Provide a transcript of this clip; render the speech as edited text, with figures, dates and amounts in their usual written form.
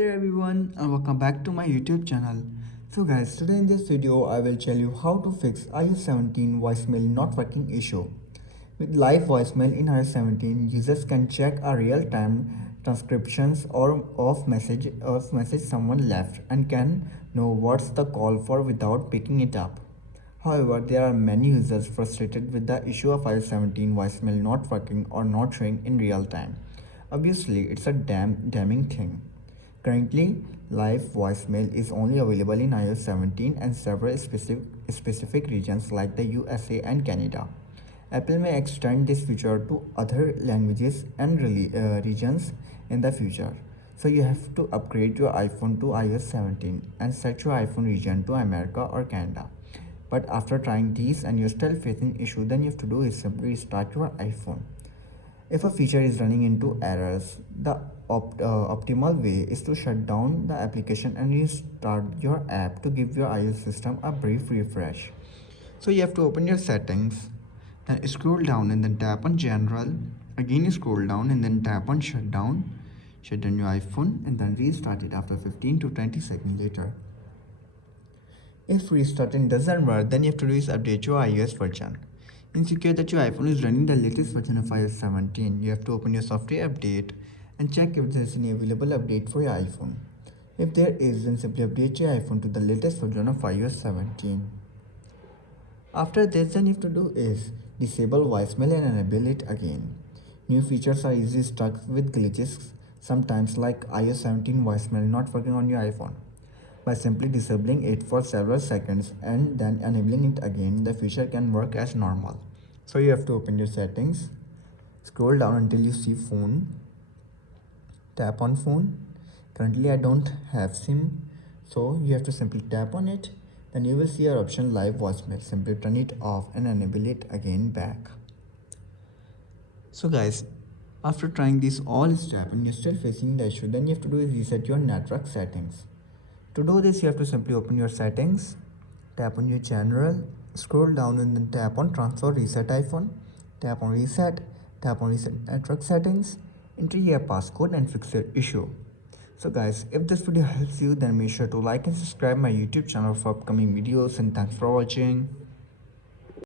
Hey everyone and welcome back to my YouTube channel. So guys, today in this video I will tell you how to fix iOS 17 voicemail not working issue. With live voicemail in iOS 17, users can check a real-time transcriptions or of message someone left and can know what's the call for without picking it up. However, there are many users frustrated with the issue of iOS 17 voicemail not working or not showing in real time. Obviously, it's a damning thing. Currently, live voicemail is only available in iOS 17 and several specific regions like the USA and Canada. Apple may extend this feature to other languages and regions in the future. So you have to upgrade your iPhone to iOS 17 and set your iPhone region to America or Canada. But after trying these and you're still facing issue, then you have to do is simply restart your iPhone. If a feature is running into errors, the optimal way is to shut down the application and restart your app to give your iOS system a brief refresh. So you have to open your settings, then scroll down and then tap on general. Again scroll down and then tap on shutdown. Shut down your iPhone and then restart it after 15 to 20 seconds later. If restarting doesn't work, then you have to do is update your iOS version. Ensure that your iPhone is running the latest version of iOS 17. You have to open your software update and check if there is any available update for your iPhone. If there is, then simply update your iPhone to the latest version of iOS 17. After this, then you have to do is disable voicemail and enable it again. New features are easily stuck with glitches, sometimes like iOS 17 voicemail not working on your iPhone. By simply disabling it for several seconds and then enabling it again, the feature can work as normal. So you have to open your settings, scroll down until you see phone, tap on phone. Currently I don't have SIM, so you have to simply tap on it. Then you will see your option live voicemail. Simply turn it off and enable it again back. So guys, after trying this all steps and you're still facing the issue, then you have to do is reset your network settings. To do this, you have to simply open your settings, tap on your general, scroll down and then tap on transfer reset iPhone, tap on reset network settings, enter your passcode and fix your issue. So guys, if this video helps you, then make sure to like and subscribe my YouTube channel for upcoming videos, and thanks for watching.